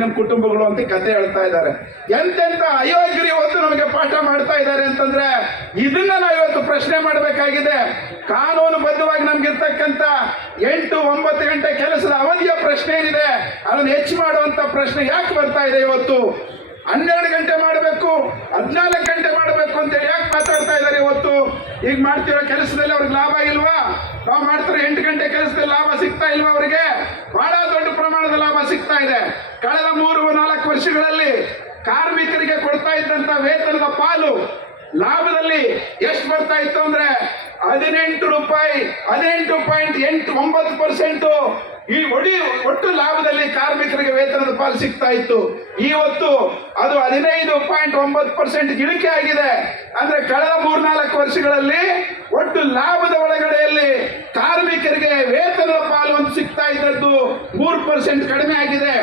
ನಿಮ್ಮ ಕುಟುಂಬಗಳು ಅಂತ ಕತೆ ಹೇಳ್ತಾ ಇದ್ದಾರೆ. ಎಂತೆಂತ ಅಯೋಗ್ಯರು ಇವತ್ತು ನಮಗೆ ಪಾಠ ಮಾಡ್ತಾ ಇದ್ದಾರೆ ಅಂತಂದ್ರೆ ಇದನ್ನ ನಾವು ಇವತ್ತು ಪ್ರಶ್ನೆ ಮಾಡಬೇಕಾಗಿದೆ. ಕಾನೂನುಬದ್ಧವಾಗಿ ನಮ್ಗಿರ್ತಕ್ಕಂಥ 8-9 ಗಂಟೆ ಕೆಲಸದ ಅವಧಿಯ ಪ್ರಶ್ನೆ ಏನಿದೆ ಅದನ್ನು ಹೆಚ್ಚು ಮಾಡುವಂತ ಪ್ರಶ್ನೆ ಯಾಕೆ ಬರ್ತಾ ಇದೆ? ಇವತ್ತು 12 ಗಂಟೆ ಮಾಡಬೇಕು, 14 ಗಂಟೆ ಮಾಡಬೇಕು ಅಂತೇಳಿ ಯಾಕೆ ಮಾತಾಡ್ತಾ ಇದ್ದಾರೆ? ಇವತ್ತು ಈಗ ಮಾಡ್ತಿರೋ ಕೆಲಸದಲ್ಲಿ ಅವ್ರಿಗೆ ಲಾಭ ಇಲ್ವಾ? ನಾವು ಮಾಡ್ತಿರೋ 8 ಗಂಟೆ ಕೆಲಸದಲ್ಲಿ ಲಾಭ ಸಿಗ್ತಾ ಇಲ್ವಾ? ಅವರಿಗೆ ಬಹಳ ದೊಡ್ಡ ಪ್ರಮಾಣದ ಲಾಭ ಸಿಗ್ತಾ ಇದೆ. ಕಳೆದ 3-4 ವರ್ಷಗಳಲ್ಲಿ ಕಾರ್ಮಿಕರಿಗೆ ಕೊಡ್ತಾ ಇದ್ದಂತ ವೇತನದ ಪಾಲು ಲಾಭದಲ್ಲಿ ಎಷ್ಟು ಬರ್ತಾ ಇತ್ತು ಅಂದ್ರೆ 18 ರೂಪಾಯಿ, 18.89% ಈ ಒಟ್ಟು ಲಾಭದಲ್ಲಿ ಕಾರ್ಮಿಕರಿಗೆ ವೇತನದ ಪಾಲು ಸಿಗ್ತಾ ಇತ್ತು. ಇವತ್ತು ಅದು 15.9% ಇಳಿಕೆ ಆಗಿದೆ. ಅಂದ್ರೆ ಕಳೆದ 3-4 ವರ್ಷಗಳಲ್ಲಿ ಒಟ್ಟು ಲಾಭದ ಒಳಗಡೆಯಲ್ಲಿ ಕಾರ್ಮಿಕರಿಗೆ ವೇತನದ ಪಾಲು ಅಂತ ಸಿಗ್ತಾ ಇದ್ದದ್ದು 3% ಕಡಿಮೆ ಆಗಿದೆ.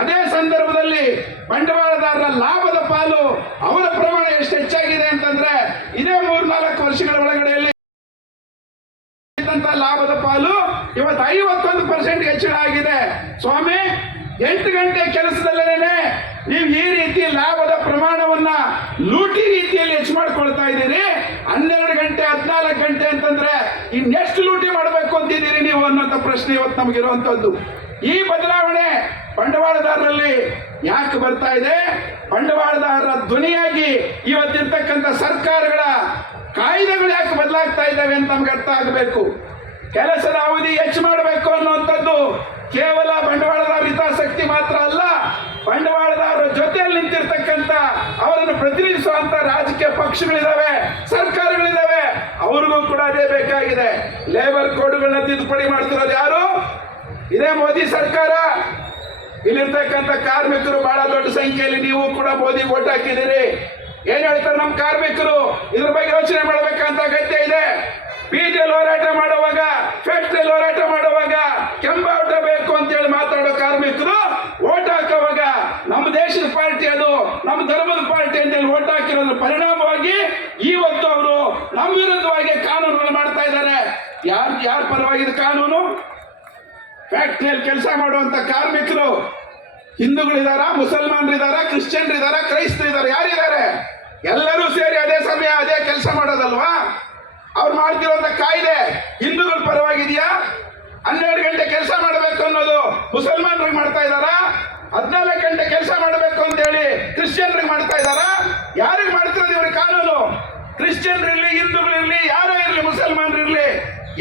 ಅದೇ ಸಂದರ್ಭದಲ್ಲಿ ಬಂಡವಾಳದಾರರ ಲಾಭದ ಪಾಲು ಅವರ ಪ್ರಮಾಣ ಎಷ್ಟು ಹೆಚ್ಚಾಗಿದೆ ಅಂತಂದ್ರೆ ಇದೇ 3-4 ವರ್ಷಗಳ ಒಳಗಡೆಯಲ್ಲಿ ಲಾಭದ ಪಾಲು ಇವತ್ತು 51% ಹೆಚ್ಚಳ ಆಗಿದೆ. ಸ್ವಾಮಿ, 8 ಗಂಟೆ ಕೆಲಸದಲ್ಲೇನೆ ನೀವು ಈ ರೀತಿ ಲಾಭದ ಪ್ರಮಾಣವನ್ನ ಲೂಟಿ ರೀತಿಯಲ್ಲಿ ಹೆಚ್ಚು ಮಾಡ್ಕೊಳ್ತಾ ಇದ್ದೀರಿ. 12 ಗಂಟೆ 14 ಗಂಟೆ ಅಂತಂದ್ರೆ ಇನ್ನೆಷ್ಟು ಲೂಟಿ ಮಾಡಬೇಕು ಅಂತಿದ್ದೀರಿ ನೀವು ಅನ್ನೋಂಥ ಪ್ರಶ್ನೆ ಇವತ್ತು ನಮಗಿರುವಂತದ್ದು. ಈ ಬದಲಾವಣೆ ಬಂಡವಾಳದಾರರಲ್ಲಿ ಯಾಕೆ ಬರ್ತಾ ಇದೆ? ಬಂಡವಾಳದಾರರ ಧ್ವನಿಯಾಗಿ ಇವತ್ತಿರ್ತಕ್ಕಂಥ ಸರ್ಕಾರಗಳ ಕಾಯ್ದೆಗಳು ಯಾಕೆ ಬದಲಾಗ್ತಾ ಇದ್ದಾವೆ ಅಂತ ನಮ್ಗೆ ಅರ್ಥ ಆಗಬೇಕು. ಕೆಲಸದ ಅವಧಿ ಹೆಚ್ಚು ಮಾಡಬೇಕು ಅನ್ನುವಂಥದ್ದು ಕೇವಲ ಬಂಡವಾಳದಾರ ಹಿತಾಸಕ್ತಿ ಮಾತ್ರ ಅಲ್ಲ, ಬಂಡವಾಳದಾರರ ಜೊತೆಯಲ್ಲಿ ನಿಂತಿರ್ತಕ್ಕಂಥ ಅವರನ್ನು ಪ್ರತಿನಿಧಿಸುವಂತ ರಾಜಕೀಯ ಪಕ್ಷಗಳಿದಾವೆ, ಸರ್ಕಾರಗಳಿದಾವೆ, ಅವ್ರಿಗೂ ಕೂಡ ಅದೇ ಬೇಕಾಗಿದೆ. ಲೇಬರ್ ಕೋಡ್ಗಳನ್ನ ತಿದ್ದುಪಡಿ ಮಾಡ್ತಿರೋದು ಯಾರು? ಇದೇ ಮೋದಿ ಸರ್ಕಾರ. ಇಲ್ಲಿರ್ತಕ್ಕಂಥ ಕಾರ್ಮಿಕರು ಬಹಳ ದೊಡ್ಡ ಸಂಖ್ಯೆಯಲ್ಲಿ ನೀವು ಕೂಡ ಮೋದಿ ಓಟ್ ಹಾಕಿದ್ದೀರಿ. ಏನ್ ಹೇಳ್ತಾರೆ ನಮ್ಮ ಕಾರ್ಮಿಕರು? ಇದ್ರ ಬಗ್ಗೆ ಯೋಚನೆ ಮಾಡಬೇಕಂತ ಅಗತ್ಯ ಇದೆ. ಬೀದಿಯಲ್ಲಿ ಹೋರಾಟ ಮಾಡುವಾಗ, ಫ್ಯಾಕ್ಟ್ರಿಯಲ್ಲಿ ಹೋರಾಟ ಮಾಡುವಾಗ ಕೆಂಬಾಟ ಬೇಕು ಅಂತೇಳಿ ಮಾತಾಡೋ ಕಾರ್ಮಿಕರು ಓಟ್ ಹಾಕುವಾಗ ನಮ್ಮ ದೇಶದ ಪಾರ್ಟಿ ಅದು, ನಮ್ಮ ಧರ್ಮದ ಪಾರ್ಟಿ ಅಂತೇಳಿ ಓಟ್ ಹಾಕಿರೋದ್ರ ಪರಿಣಾಮವಾಗಿ ಇವತ್ತು ಅವರು ನಮ್ಮ ವಿರುದ್ಧವಾಗಿ ಕಾನೂನುಗಳು ಮಾಡ್ತಾ ಇದ್ದಾರೆ. ಯಾರ ಪರವಾಗಿದೆ ಕಾನೂನು? ಫ್ಯಾಕ್ಟ್ರಿಯಲ್ಲಿ ಕೆಲಸ ಮಾಡುವಂತ ಕಾರ್ಮಿಕರು ಹಿಂದೂಗಳಿದಾರ, ಮುಸಲ್ಮಾನರಿದಾರ, ಕ್ರಿಶ್ಚಿಯನ್ರಿದಾರ, ಕ್ರೈಸ್ತರಿದಾರ, ಯಾರಿದ್ದಾರೆ? ಎಲ್ಲರೂ ಸೇರಿ ಅದೇ ಸಮಯ ಅದೇ ಕೆಲಸ ಮಾಡೋದಲ್ವಾ? ಅವ್ರು ಮಾಡ್ತಿರೋಂಥ ಕಾಯ್ದೆ ಹಿಂದೂಗಳ ಪರವಾಗಿದೆಯಾ? 12 ಗಂಟೆ ಕೆಲಸ ಮಾಡಬೇಕು ಅನ್ನೋದು ಮುಸಲ್ಮಾನರಿಗೆ ಮಾಡ್ತಾ ಇದ್ದಾರಾ? 14 ಗಂಟೆ ಕೆಲಸ ಮಾಡಬೇಕು ಅಂತೇಳಿ ಕ್ರಿಶ್ಚಿಯನ್ರಿಗೆ ಮಾಡ್ತಾ ಇದ್ದಾರಾ? ಯಾರಿಗೆ ಮಾಡ್ತಿರೋದು ಇವ್ರಿಗೆ ಕಾನೂನು? ಕ್ರಿಶ್ಚಿಯನ್ರಿರ್ಲಿ, ಹಿಂದೂಗಳಿರ್ಲಿ, ಯಾರೋ ಇರ್ಲಿ, ಮುಸಲ್ಮಾನರಿರ್ಲಿ,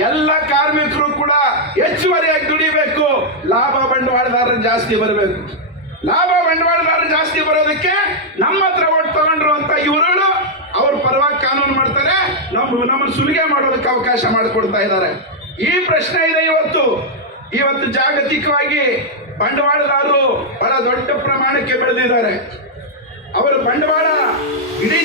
ಎಲ್ಲ ಕಾರ್ಮಿಕರು ಕೂಡ ಹೆಚ್ಚುವರಿಯಾಗಿ ದುಡಿಬೇಕು. ಲಾಭ ಬಂಡವಾಳದಾರರು ಜಾಸ್ತಿ ಬರಬೇಕು. ಲಾಭ ಬಂಡವಾಳದಾರರು ಜಾಸ್ತಿ ಬರೋದಕ್ಕೆ ನಮ್ಮ ಹತ್ರ ಓಟ್ ತಗೊಂಡ್ರು ಅಂತ ಇವರು ಅವ್ರ ಪರವಾಗಿ ಕಾನೂನು ಮಾಡ್ತಾರೆ, ನಮ್ಮನ್ನು ಸುಲಿಗೆ ಮಾಡೋದಕ್ಕೆ ಅವಕಾಶ ಮಾಡಿಕೊಡ್ತಾ ಇದ್ದಾರೆ. ಈ ಪ್ರಶ್ನೆ ಇದೆ. ಇವತ್ತು ಜಾಗತಿಕವಾಗಿ ಬಂಡವಾಳದಾರರು ಬಹಳ ದೊಡ್ಡ ಪ್ರಮಾಣಕ್ಕೆ ಬೆಳೆದಿದ್ದಾರೆ. ಅವರ ಬಂಡವಾಳ ಇಡೀ